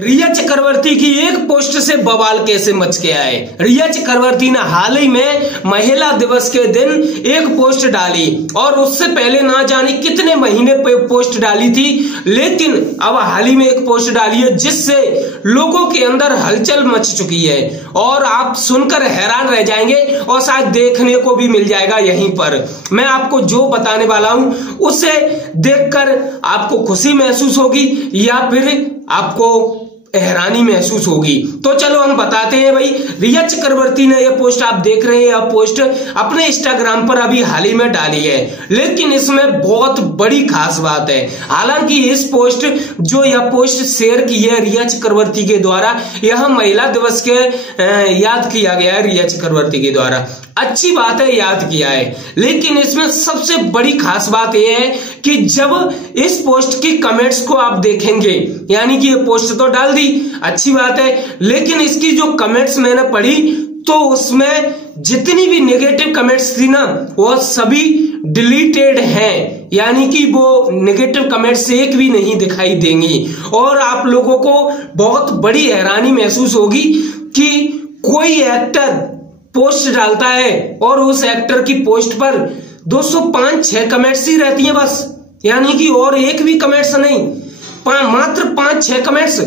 रिया चक्रवर्ती की एक पोस्ट से बवाल कैसे मच गया है। रिया चक्रवर्ती ने हाल ही में महिला दिवस के दिन एक पोस्ट डाली और उससे पहले ना जाने कितने महीने पोस्ट डाली थी, लेकिन अब हाल ही में एक पोस्ट डाली है जिससे लोगों के अंदर हलचल मच चुकी है और आप सुनकर हैरान रह जाएंगे और शायद देखने को भी मिल जाएगा। यहीं पर मैं आपको जो बताने वाला हूं उसे देखकर आपको खुशी महसूस होगी या फिर आपको हैरानी महसूस होगी। तो चलो हम बताते हैं भाई। रिया चक्रवर्ती ने यह पोस्ट आप देख रहे हैं, यह पोस्ट अपने इंस्टाग्राम पर अभी हाल ही में डाली है, लेकिन इसमें बहुत बड़ी खास बात है। हालांकि इस पोस्ट जो यह पोस्ट शेयर की है रिया चक्रवर्ती के द्वारा, यह महिला दिवस के याद किया गया है रिया चक्रवर्ती के द्वारा। अच्छी बात है, याद किया है, लेकिन इसमें सबसे बड़ी खास बात यह है कि जब इस पोस्ट की कमेंट्स को आप देखेंगे, यानी कि ये पोस्ट तो डाल दी, अच्छी बात है, लेकिन इसकी जो कमेंट्स मैंने पढ़ी तो उसमें जितनी भी नेगेटिव कमेंट्स थी ना वो सभी डिलीटेड हैं, यानी कि वो नेगेटिव कमेंट्स एक भी नहीं दिखाई देंगी। और आप लोगों को बहुत बड़ी हैरानी महसूस होगी कि कोई एक्टर पोस्ट डालता है और उस एक्टर की पोस्ट पर 205-6 कमेंट्स ही रहती हैं बस, यानी कि और एक भी कमेंट्स नहीं, मात्र 5-6 कमेंट्स,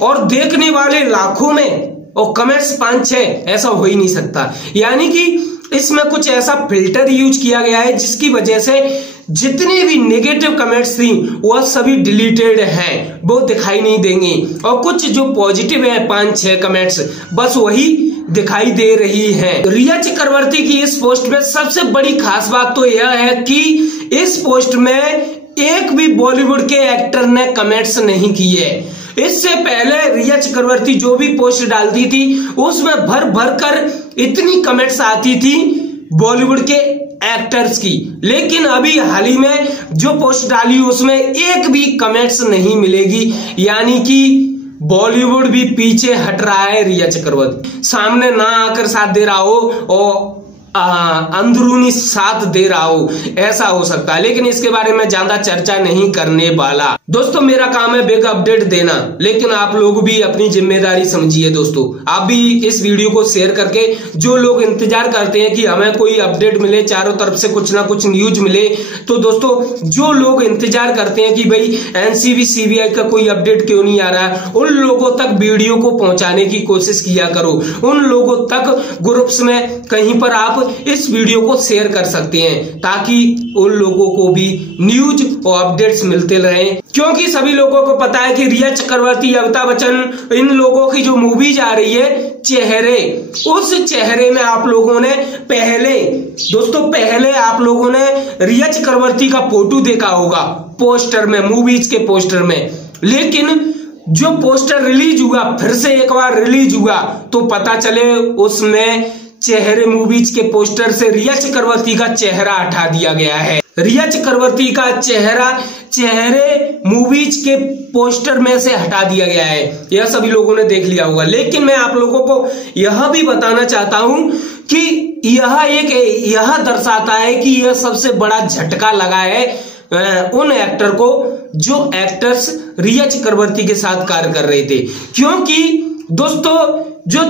और देखने वाले लाखों में और कमेंट्स 5-6, ऐसा हो ही नहीं सकता। यानी कि इसमें कुछ ऐसा फिल्टर यूज किया गया है जिसकी वजह से जितनी भी नेगेटिव कमेंट्स थी वह सभी डिलीटेड हैं, वो दिखाई नहीं देंगी, और कुछ जो पॉजिटिव है 5-6 कमेंट्स बस वही दिखाई दे रही है। रिया चक्रवर्ती की इस पोस्ट में सबसे बड़ी खास बात तो यह है कि इस पोस्ट में एक भी बॉलीवुड के एक्टर ने कमेंट्स नहीं किए। इससे पहले रिया चक्रवर्ती जो भी पोस्ट डालती थी उसमें भर भर कर इतनी कमेंट्स आती थी बॉलीवुड के एक्टर्स की, लेकिन अभी हाल ही में जो पोस्ट डाली उसमें एक भी कमेंट्स नहीं मिलेगी, यानी कि बॉलीवुड भी पीछे हट रहा है। रिया चक्रवर्ती सामने ना आकर साथ दे रहा हो और अंदरूनी साथ दे रहा हो, ऐसा हो सकता है, लेकिन इसके बारे में ज्यादा चर्चा नहीं करने वाला। दोस्तों मेरा काम है बिग अपडेट देना, लेकिन आप लोग भी अपनी जिम्मेदारी समझिए। दोस्तों आप भी इस वीडियो को शेयर करके, जो लोग इंतजार करते हैं कि हमें कोई अपडेट मिले, चारों तरफ से कुछ ना कुछ न्यूज मिले, तो दोस्तों जो लोग इंतजार करते हैं कि भाई एनसीबी सीबीआई का कोई अपडेट क्यों नहीं आ रहा है, उन लोगों तक वीडियो को पहुंचाने की कोशिश किया करो। उन लोगों तक ग्रुप्स में कहीं पर आप इस वीडियो को शेयर कर सकते हैं ताकि उन लोगों को भी न्यूज और अपडेट्स मिलते रहें, क्योंकि सभी लोगों को पता है कि रिया चक्रवर्ती, अमिताभ बच्चन, इन लोगों की जो मूवीज आ रही है चेहरे, उस चेहरे में आप लोगों ने पहले आप लोगों ने रिया चक्रवर्ती का फोटो देखा होगा पोस्टर में, मूवीज के पोस्टर में, लेकिन जो पोस्टर रिलीज हुआ, फिर से एक बार रिलीज हुआ तो पता चले उसमें चेहरे, मूवीज के पोस्टर से रिया चक्रवर्ती का चेहरा हटा दिया गया है। रिया चक्रवर्ती का चेहरे मूवीज के पोस्टर में से हटा दिया गया है, यह सभी लोगों ने देख लिया होगा। लेकिन मैं आप लोगों को यह भी बताना चाहता हूं कि यह दर्शाता है कि यह सबसे बड़ा झटका लगा है उन एक्टर को जो एक्टर्स रिया चक्रवर्ती के साथ कार्य कर रहे थे, क्योंकि दोस्तों जो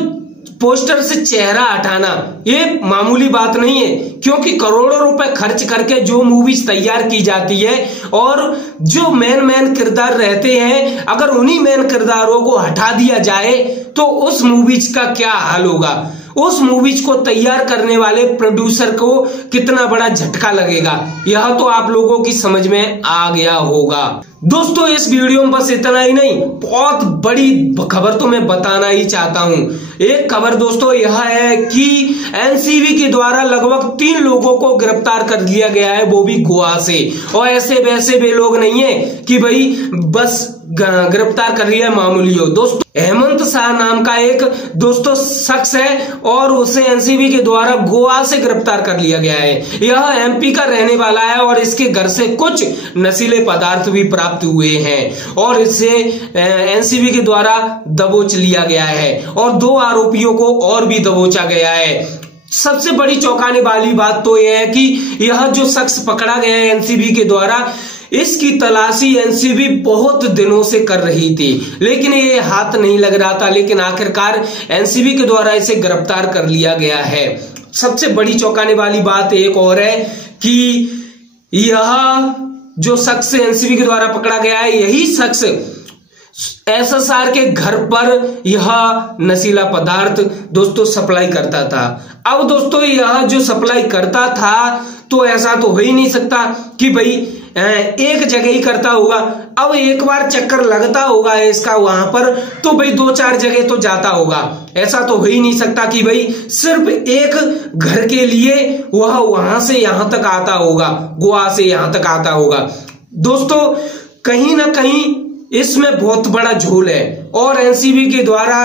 पोस्टर से चेहरा हटाना ये मामूली बात नहीं है, क्योंकि करोड़ों रुपए खर्च करके जो मूवीज तैयार की जाती है और जो मेन किरदार रहते हैं, अगर उन्हीं मेन किरदारों को हटा दिया जाए तो उस मूवीज का क्या हाल होगा, उस मूवीज को तैयार करने वाले प्रोड्यूसर को कितना बड़ा झटका लगेगा, यह तो आप लोगों की समझ में आ गया होगा। दोस्तों इस वीडियो में बस इतना ही नहीं, बहुत बड़ी खबर तो मैं बताना ही चाहता हूं। एक खबर दोस्तों यह है कि एनसीबी के द्वारा लगभग 3 लोगों को गिरफ्तार कर लिया गया है, वो भी गोवा से, और ऐसे वैसे भी लोग नहीं है कि भाई बस गिरफ्तार कर लिया मामूली हो। दोस्तों हेमंत शाह नाम का एक दोस्तों शख्स है और उसे एनसीबी के द्वारा गोवा से गिरफ्तार कर लिया गया है। यह एमपी का रहने वाला है और इसके घर से कुछ नशीले पदार्थ भी प्राप्त हुए हैं और इसे एनसीबी के द्वारा दबोच लिया गया है और 2 आरोपियों को और भी दबोचा गया है। सबसे बड़ी चौंकाने वाली बात तो यह है कि यह जो शख्स पकड़ा गया है एनसीबी के द्वारा, इसकी तलाशी एनसीबी बहुत दिनों से कर रही थी, लेकिन ये हाथ नहीं लग रहा था। लेकिन आखिरकार एनसीबी के द्वारा इसे गिरफ्तार कर लिया गया है। सबसे बड़ी चौंकाने वाली बात एक और है कि यह जो शख्स एनसीबी के द्वारा पकड़ा गया है, यही शख्स एसएसआर के घर पर यह नशीला पदार्थ दोस्तों सप्लाई करता था। अब दोस्तों यह जो सप्लाई करता था तो ऐसा तो हो ही नहीं सकता कि भाई एक जगह ही करता होगा। अब एक बार चक्कर लगता होगा इसका वहां पर तो भाई 2-4 जगह तो जाता होगा। ऐसा तो हो ही नहीं सकता कि भाई सिर्फ एक घर के लिए वह वहां से यहां तक आता होगा, गोवा से यहां तक आता होगा। दोस्तों कहीं ना कहीं इसमें बहुत बड़ा झोल है और एनसीबी के द्वारा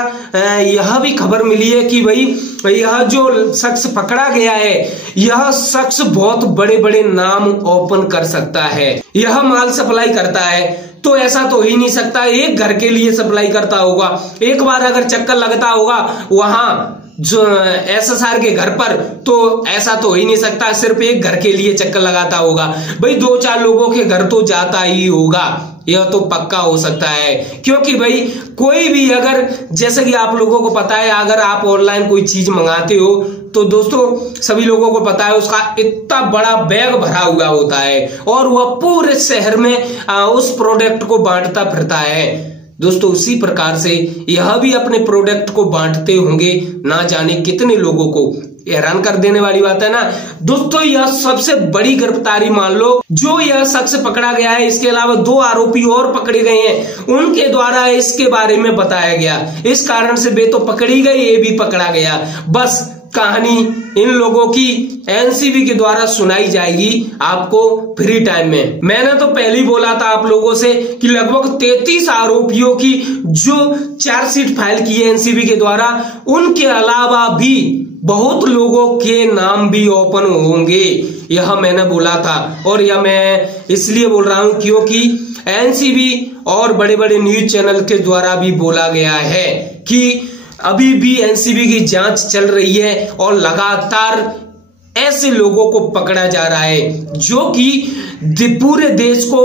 यह भी खबर मिली है कि भाई यह जो शख्स पकड़ा गया है, यह शख्स बहुत बड़े बड़े नाम ओपन कर सकता है। यह माल सप्लाई करता है तो ऐसा तो ही नहीं सकता एक घर के लिए सप्लाई करता होगा। एक बार अगर चक्कर लगता होगा वहां जो एसएसआर के घर पर तो ऐसा तो ही नहीं सकता सिर्फ एक घर के लिए चक्कर लगाता होगा। भाई 2-4 लोगों के घर तो जाता ही होगा, यह तो पक्का हो सकता है। क्योंकि भाई कोई भी अगर, जैसे कि आप लोगों को पता है, अगर आप ऑनलाइन कोई चीज मंगाते हो तो दोस्तों सभी लोगों को पता है उसका इतना बड़ा बैग भरा हुआ होता है और वह पूरे शहर में उस प्रोडक्ट को बांटता फिरता है। दोस्तों उसी प्रकार से यह भी अपने प्रोडक्ट को बांटते होंगे, ना जाने कितने लोगों को। हैरान कर देने वाली बात है ना दोस्तों। यह सबसे बड़ी गिरफ्तारी मान लो जो यह शख्स पकड़ा गया है। इसके अलावा 2 आरोपी और पकड़े गए हैं, उनके द्वारा इसके बारे में बताया गया। इस कारण से वे तो पकड़ी गई, ये भी पकड़ा गया। बस कहानी इन लोगों की एनसीबी के द्वारा सुनाई जाएगी आपको फ्री टाइम में। मैंने तो पहले ही बोला था आप लोगों से कि लगभग 33 आरोपियों की जो चार्जशीट फाइल की है एनसीबी के द्वारा, उनके अलावा भी बहुत लोगों के नाम भी ओपन होंगे, यह मैंने बोला था। और यह मैं इसलिए बोल रहा हूं क्योंकि एनसीबी और बड़े बड़े न्यूज चैनल के द्वारा भी बोला गया है कि अभी भी एनसीबी की जांच चल रही है और लगातार ऐसे लोगों को पकड़ा जा रहा है जो कि पूरे देश को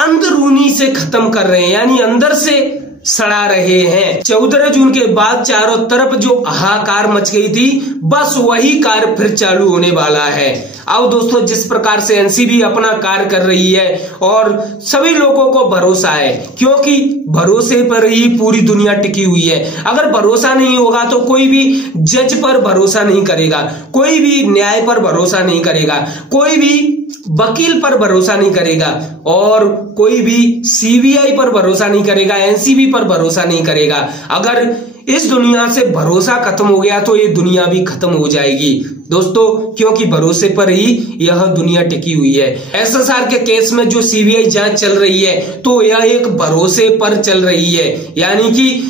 अंदरूनी से खत्म कर रहे हैं, यानी अंदर से सड़ा रहे हैं। 14 जून के बाद चारों तरफ जो हाहाकार मच गई थी, बस वही कार्य फिर चालू होने वाला है। अब दोस्तों जिस प्रकार से एनसीबी अपना कार्य कर रही है और सभी लोगों को भरोसा है, क्योंकि भरोसे पर ही पूरी दुनिया टिकी हुई है। अगर भरोसा नहीं होगा तो कोई भी जज पर भरोसा नहीं करेगा, कोई भी न्याय पर भरोसा नहीं करेगा, कोई भी वकील पर भरोसा नहीं करेगा और कोई भी सीबीआई पर भरोसा नहीं करेगा, एनसीबी पर भरोसा नहीं करेगा। अगर इस दुनिया से भरोसा खत्म हो गया तो ये दुनिया भी खत्म हो जाएगी दोस्तों, क्योंकि भरोसे पर ही यह दुनिया टिकी हुई है। एसएसआर के केस में जो सीबीआई जांच चल रही है तो यह एक भरोसे पर चल रही है, यानी कि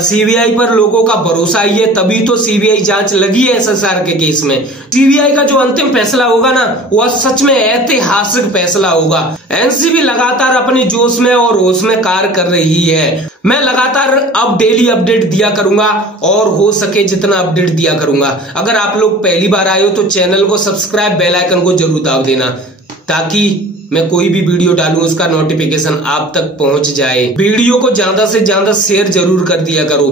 सीबीआई पर लोगों का भरोसा ही है, तभी तो सीबीआई जांच लगी है एसएसआर के केस में। सीबीआई का जो अंतिम फैसला होगा ना, वह सच में ऐतिहासिक फैसला होगा। एनसीबी लगातार अपने जोश में और होश में कार्य कर रही है। मैं लगातार अब डेली अपडेट दिया करूंगा और हो सके जितना अपडेट दिया करूंगा। अगर आप लोग पहली बार आए हो तो चैनल को सब्सक्राइब, बेल आइकन को जरूर दबा देना ताकि मैं कोई भी वीडियो डालूं उसका नोटिफिकेशन आप तक पहुंच जाए। वीडियो को ज्यादा से ज्यादा शेयर जरूर कर दिया करो।